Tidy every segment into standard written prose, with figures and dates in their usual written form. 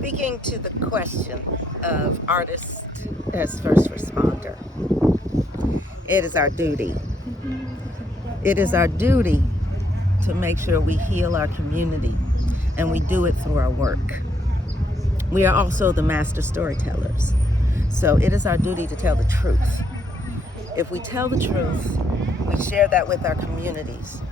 Speaking to the question of artist as first responder, it is our duty. It is our duty to make sure we heal our community, and we do it through our work. We are also the master storytellers, so it is our duty to tell the truth. If we tell the truth, we share that with our communities.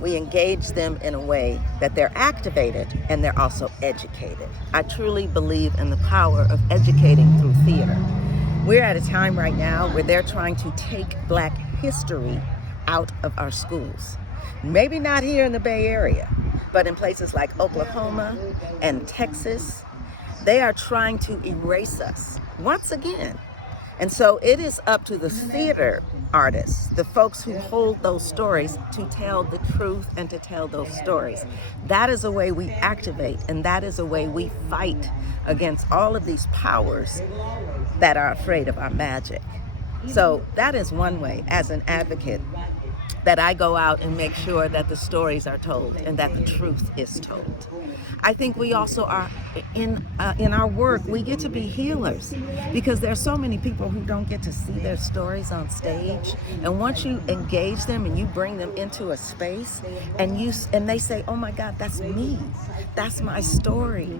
We engage them in a way that they're activated and they're also educated. I truly believe in the power of educating through theater. We're at a time right now where they're trying to take Black history out of our schools. Maybe not here in the Bay Area, but in places like Oklahoma and Texas, they are trying to erase us once again. And so it is up to the theater artists, the folks who hold those stories, to tell the truth and to tell those stories. That is a way we activate, and that is a way we fight against all of these powers that are afraid of our magic. So that is one way, as an advocate, that I go out and make sure that the stories are told and that the truth is told. I think we also are, in our work, we get to be healers, because there are so many people who don't get to see their stories on stage. And once you engage them and you bring them into a space and they say, oh my God, that's me, that's my story.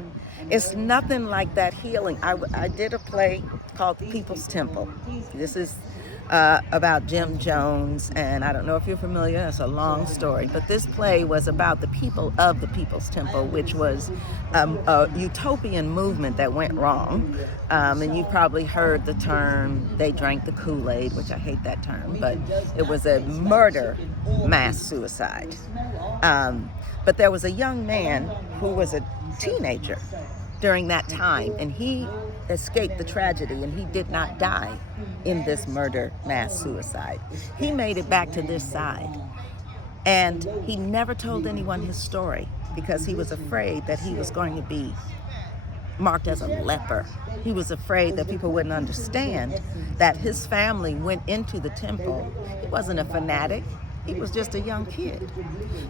It's nothing like that healing. I did a play called The People's Temple. This is about Jim Jones, and I don't know if you're familiar, it's a long story, but this play was about the people of the People's Temple, which was a utopian movement that went wrong. And you've probably heard the term, they drank the Kool-Aid, which I hate that term, but it was a murder mass suicide. But there was a young man who was a teenager during that time, and he escaped the tragedy, and he did not die in this murder mass suicide. He made it back to this side, and he never told anyone his story because he was afraid that he was going to be marked as a leper. He was afraid that people wouldn't understand that his family went into the temple. He wasn't a fanatic. He was just a young kid.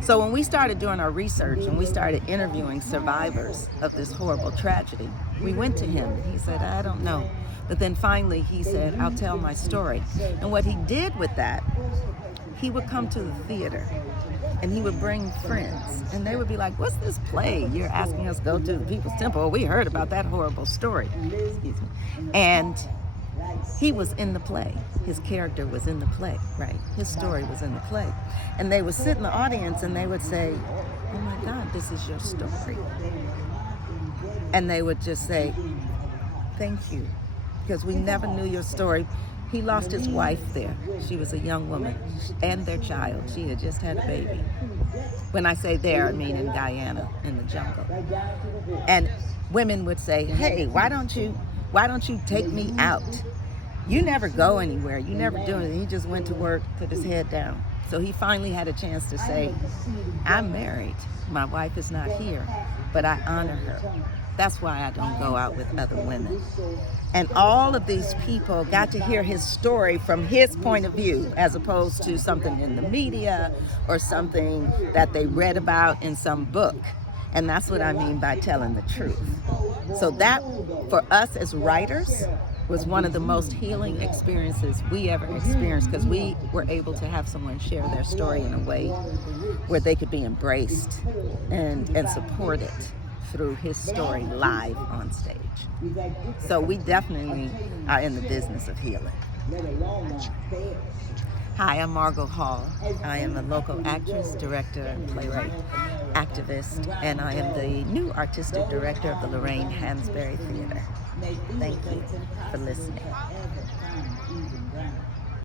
So when we started doing our research and we started interviewing survivors of this horrible tragedy, we went to him and he said, I don't know. But then finally he said, I'll tell my story. And what he did with that, he would come to the theater and he would bring friends, and they would be like, what's this play you're asking us to go to the People's Temple? We heard about that horrible story. Excuse me. And he was in the play. His character was in the play, right? His story was in the play. And they would sit in the audience and they would say, oh my God, this is your story. And they would just say, thank you, because we never knew your story. He lost his wife there. She was a young woman, and their child. She had just had a baby. When I say there, I mean in Guyana, in the jungle. And women would say, hey, why don't you take me out? You never go anywhere. You never do anything. He just went to work, put his head down. So he finally had a chance to say, I'm married. My wife is not here, but I honor her. That's why I don't go out with other women. And all of these people got to hear his story from his point of view, as opposed to something in the media or something that they read about in some book. And that's what I mean by telling the truth. So that, for us as writers, was one of the most healing experiences we ever experienced, because we were able to have someone share their story in a way where they could be embraced and supported through his story live on stage. So we definitely are in the business of healing. Hi, I'm Margo Hall. I am a local actress, director, playwright, activist, and I am the new artistic director of the Lorraine Hansberry Theatre. Thank you for listening.